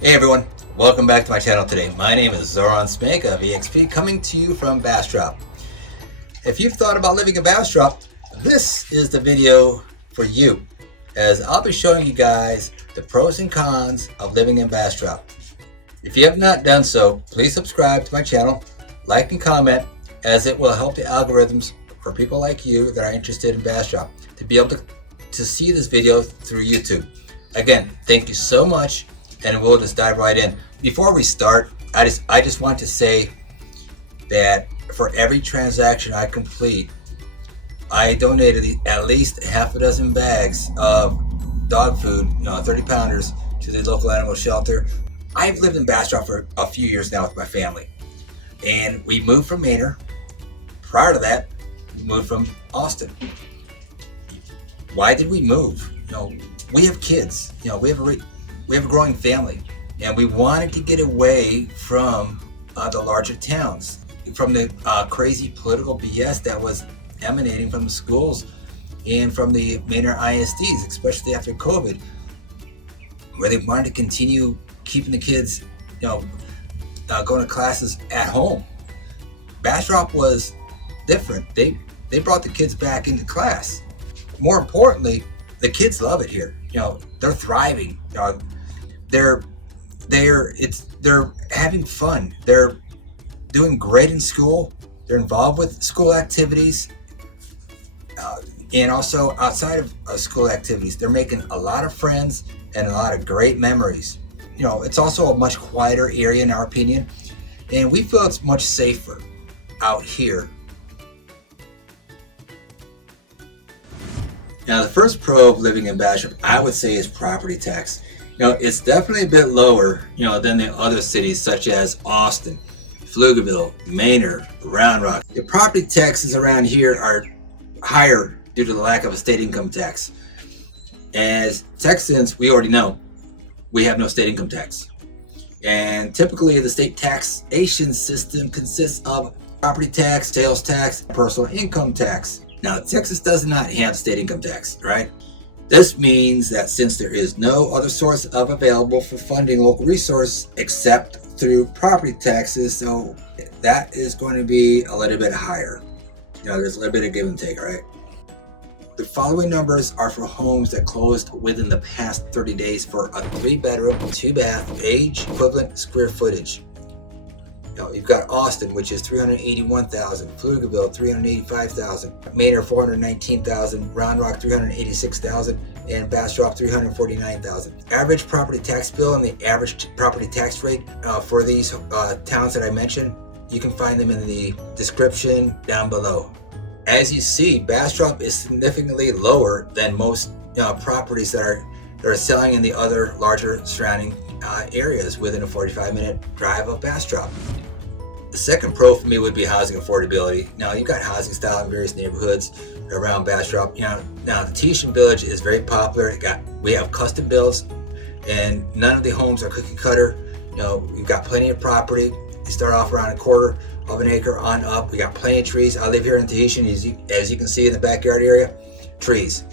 Hey everyone, welcome back to my channel today. My name is Zoran Spank of EXP, coming to you from Bastrop. If you've thought about living in Bastrop, this is the video for you, as I'll be showing you guys the pros and cons of living in Bastrop. If you have not done so, please subscribe to my channel, like and comment, as it will help the algorithms for people like you that are interested in Bastrop to be able to see this video through YouTube. Again, thank you so much. And we'll just dive right in. Before we start, I just want to say that for every transaction I complete, I donated at least half a dozen bags of dog food, 30 pounders, to the local animal shelter. I've lived in Bastrop for a few years now with my family, and we moved from Manor. Prior to that, we moved from Austin. Why did we move? We have kids. We have a growing family, and we wanted to get away from the larger towns, from the crazy political BS that was emanating from the schools and from the Manor ISDs, especially after COVID, where they wanted to continue keeping the kids, going to classes at home. Bastrop was different. They brought the kids back into class. More importantly, the kids love it here. They're thriving. They're having fun. They're doing great in school. They're involved with school activities, and also outside of school activities. They're making a lot of friends and a lot of great memories. It's also a much quieter area in our opinion, and we feel it's much safer out here. Now, the first pro of living in Bastrop, I would say, is property tax. It's definitely a bit lower, than the other cities such as Austin, Pflugerville, Manor, Round Rock. The property taxes around here are higher due to the lack of a state income tax. As Texans, we already know we have no state income tax. And typically the state taxation system consists of property tax, sales tax, personal income tax. Now, Texas does not have state income tax, right? This means that since there is no other source available for funding local resource except through property taxes, so that is going to be a little bit higher. There's a little bit of give and take, right? The following numbers are for homes that closed within the past 30 days for a 3-bedroom, 2-bath, age equivalent square footage. You've got Austin, which is 381,000, Pflugerville 385,000, Manor 419,000, Round Rock 386,000, and Bastrop 349,000. Average property tax bill and the average property tax rate for these towns that I mentioned, you can find them in the description down below. As you see, Bastrop is significantly lower than most properties that are selling in the other larger surrounding areas within a 45-minute drive of Bastrop. The second pro for me would be housing affordability. Now, you've got housing style in various neighborhoods around Bastrop. Now the Tahitian Village is very popular. We have custom builds, and none of the homes are cookie cutter. We've got plenty of property. You start off around a quarter of an acre on up. We got plenty of trees. I live here in Tahitian, as you can see in the backyard area, trees.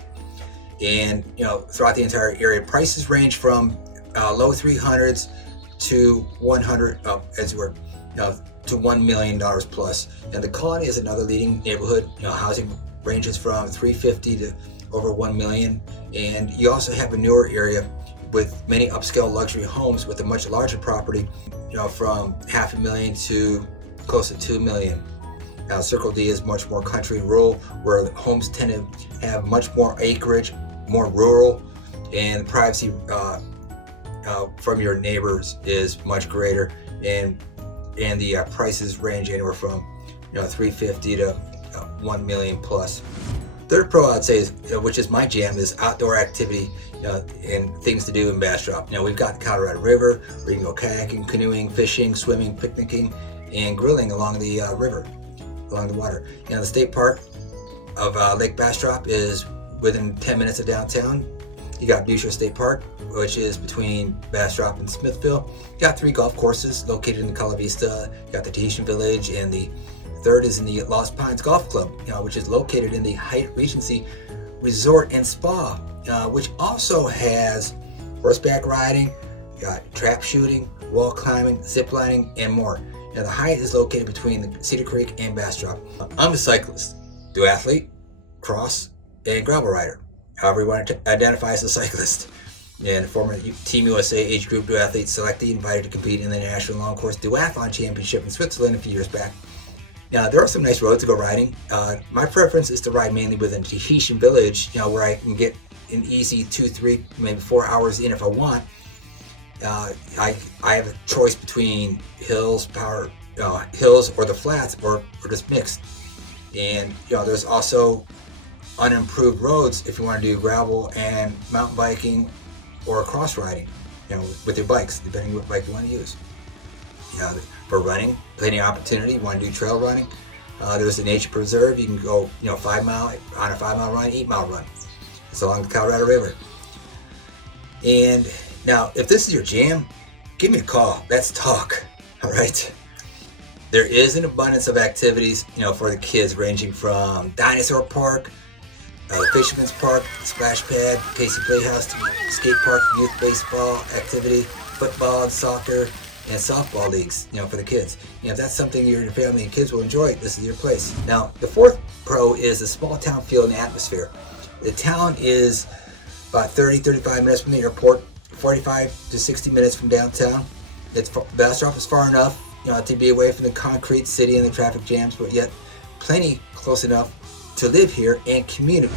And throughout the entire area, prices range from low 300s to 100 to $1 million plus. And the Colony is another leading neighborhood. Housing ranges from 350 to over 1 million. And you also have a newer area with many upscale luxury homes with a much larger property, from $500,000 to close to 2 million. Now, Circle D is much more country and rural, where the homes tend to have much more acreage, more rural, and the privacy from your neighbors is much greater, and the prices range anywhere from $350,000 to $1 million plus. Third pro I'd say is, which is my jam, is outdoor activity and things to do in Bastrop. We've got the Colorado River where you can go kayaking, canoeing, fishing, swimming, picnicking, and grilling along the river, along the water. The state park of Lake Bastrop is within 10 minutes of downtown. You got Boucher State Park, which is between Bastrop and Smithville. You got 3 golf courses located in the Cala Vista. You got the Tahitian Village, and the third is in the Lost Pines Golf Club, which is located in the Hyatt Regency Resort and Spa, which also has horseback riding, You got trap shooting, wall climbing, zip lining, and more. Now the height is located between Cedar Creek and Bastrop. I'm a cyclist, duathlete, cross, and gravel rider. However you want to identify as a cyclist. And former Team USA age group duathlete selected, invited to compete in the National Long Course Duathlon Championship in Switzerland a few years back. Now, there are some nice roads to go riding. My preference is to ride mainly within Tahitian Village, where I can get an easy 2, 3, maybe 4 hours in if I want. I have a choice between hills or the flats, or just mixed. And there's also unimproved roads if you want to do gravel and mountain biking or cross riding, with your bikes, depending on what bike you want to use. For running, plenty of opportunity. You want to do trail running? There's a nature preserve. You can go, 5 mile on a 5 mile run, 8 mile run. It's along the Colorado River. And now, if this is your jam, give me a call. Let's talk. All right. There is an abundance of activities, for the kids, ranging from dinosaur park, the Fisherman's Park, Splash Pad, Casey Playhouse, skate park, youth baseball activity, football and soccer, and softball leagues, for the kids. If that's something your family and kids will enjoy, this is your place. Now, the fourth pro is the small town feel and atmosphere. The town is about 30-35 minutes from the airport, 45 to 60 minutes from downtown. Bastrop is far enough, to be away from the concrete city and the traffic jams, but yet plenty close enough to live here and commute.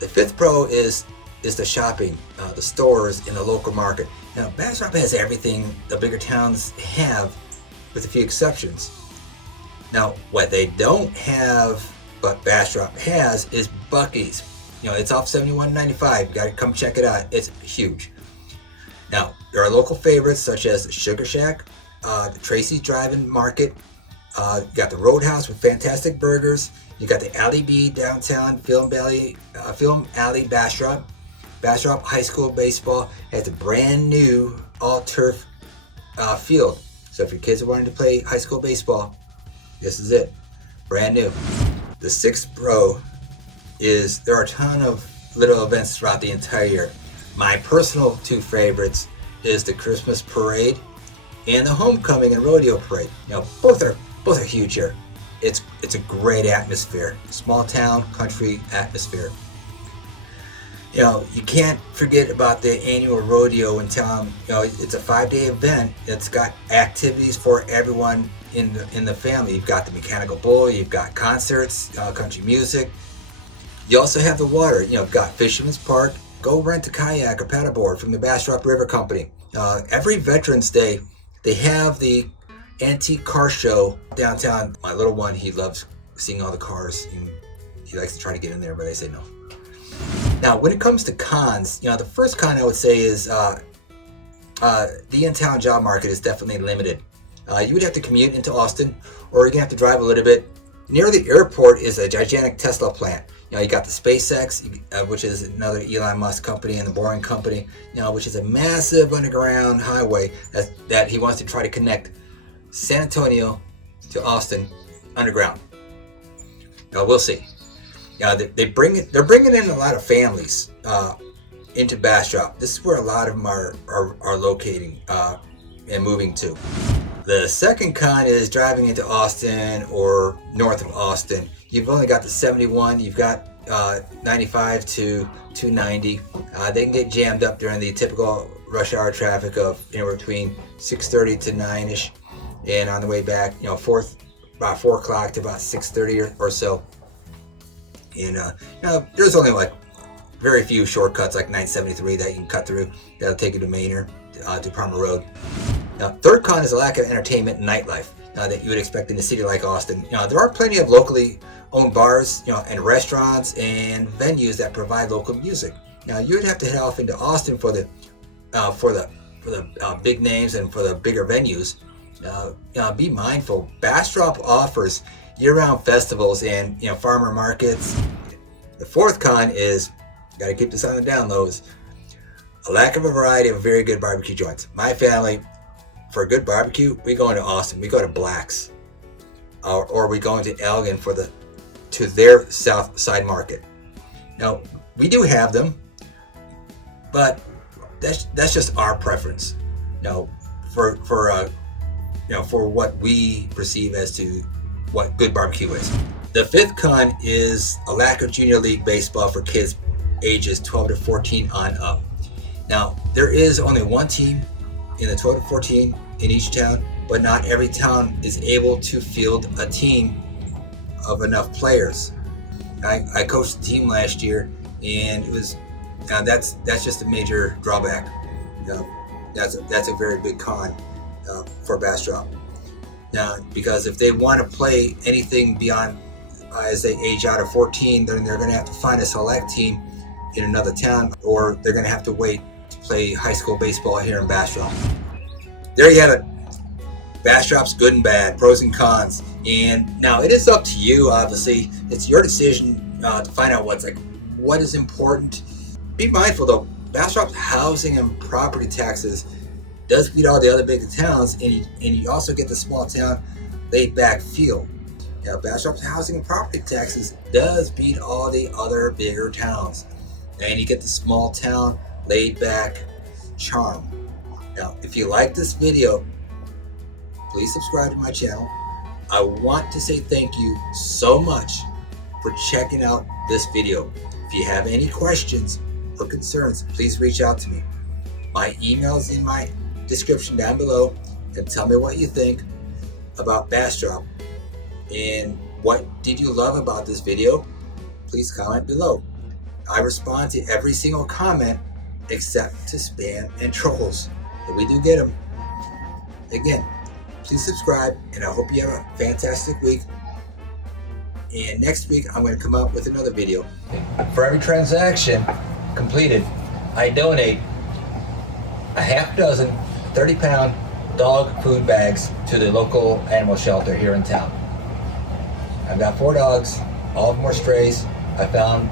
The fifth pro is the shopping, the stores in the local market. Now, Bastrop has everything the bigger towns have, with a few exceptions. Now, what they don't have, but Bastrop has, is Buc-ee's. It's off 7195. You got to come check it out. It's huge. Now, there are local favorites such as the Sugar Shack, the Tracy's Drive-In Market. You got the Roadhouse with fantastic burgers. You got the Alley B downtown, Film Alley Bastrop. Bastrop High School Baseball has a brand new all-turf field. So if your kids are wanting to play high school baseball, this is it. Brand new. The sixth pro is there are a ton of little events throughout the entire year. My personal two favorites is the Christmas Parade and the Homecoming and Rodeo Parade. Both are huge here. It's a great atmosphere. Small town, country atmosphere. You can't forget about the annual rodeo in town. It's a 5-day event. It's got activities for everyone in the family. You've got the mechanical bull, you've got concerts, country music. You also have the water. You've got Fisherman's Park. Go rent a kayak or paddleboard from the Bastrop River Company. Every Veterans Day, they have the antique car show downtown. My little one, he loves seeing all the cars, and he likes to try to get in there, but I say no. Now, when it comes to cons, the first con I would say is the in-town job market is definitely limited. You would have to commute into Austin, or you're gonna have to drive a little bit. Near the airport is a gigantic Tesla plant. You got the SpaceX, which is another Elon Musk company, and the Boring Company, which is a massive underground highway that he wants to try to connect San Antonio to Austin underground. We'll see. They're bringing in a lot of families into Bastrop. This is where a lot of them are locating and moving to. The second con is driving into Austin or north of Austin. You've only got the 71, you've got 95 to 290. They can get jammed up during the typical rush hour traffic of between 6:30 to 9ish, and on the way back, about 4 o'clock to about 6:30 or so. And there's only very few shortcuts like 973 that you can cut through that'll take you to Manor, to Palmer Road. Now, third con is a lack of entertainment and nightlife that you would expect in a city like Austin. There are plenty of locally owned bars, and restaurants and venues that provide local music. Now, you'd have to head off into Austin for the big names and for the bigger venues. Be mindful. Bastrop offers year-round festivals and farmer markets. The fourth con is, got to keep this on the down lows, a lack of a variety of very good barbecue joints. My family, for a good barbecue, we go into Austin. We go to Black's, or we go into Elgin to their south side market. Now, we do have them, but that's just our preference. you know, for for what we perceive as to what good barbecue is. The fifth con is a lack of junior league baseball for kids ages 12 to 14 on up. Now, there is only one team in the 12 to 14 in each town, but not every town is able to field a team of enough players. I coached a team last year, and it was that's just a major drawback. That's a very big con for Bastrop. Now, because if they want to play anything beyond as they age out of 14, then they're going to have to find a select team in another town, or they're going to have to wait to play high school baseball here in Bastrop. There you have it. Bastrop's good and bad, pros and cons. And now it is up to you, obviously. It's your decision to find out what is important. Be mindful though, Bastrop's housing and property taxes does beat all the other big towns, and you also get the small town laid back feel. Now, Bastrop's housing and property taxes does beat all the other bigger towns, and you get the small town laid back charm. Now, if you like this video, please subscribe to my channel. I want to say thank you so much for checking out this video. If you have any questions or concerns, please reach out to me. My email is in my description down below, and tell me what you think about Bastrop and what did you love about this video. Please comment below. I respond to every single comment except to spam and trolls, but we do get them. Again, please subscribe, and I hope you have a fantastic week. And next week I'm going to come out with another video. For every transaction completed, I donate a half dozen 30-pound dog food bags to the local animal shelter here in town. I've got 4 dogs, all of them are strays. I found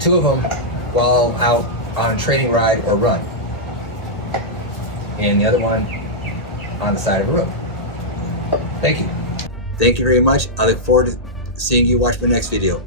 2 of them while out on a training ride or run, and the other one on the side of a road. Thank you. Thank you very much. I look forward to seeing you watch my next video.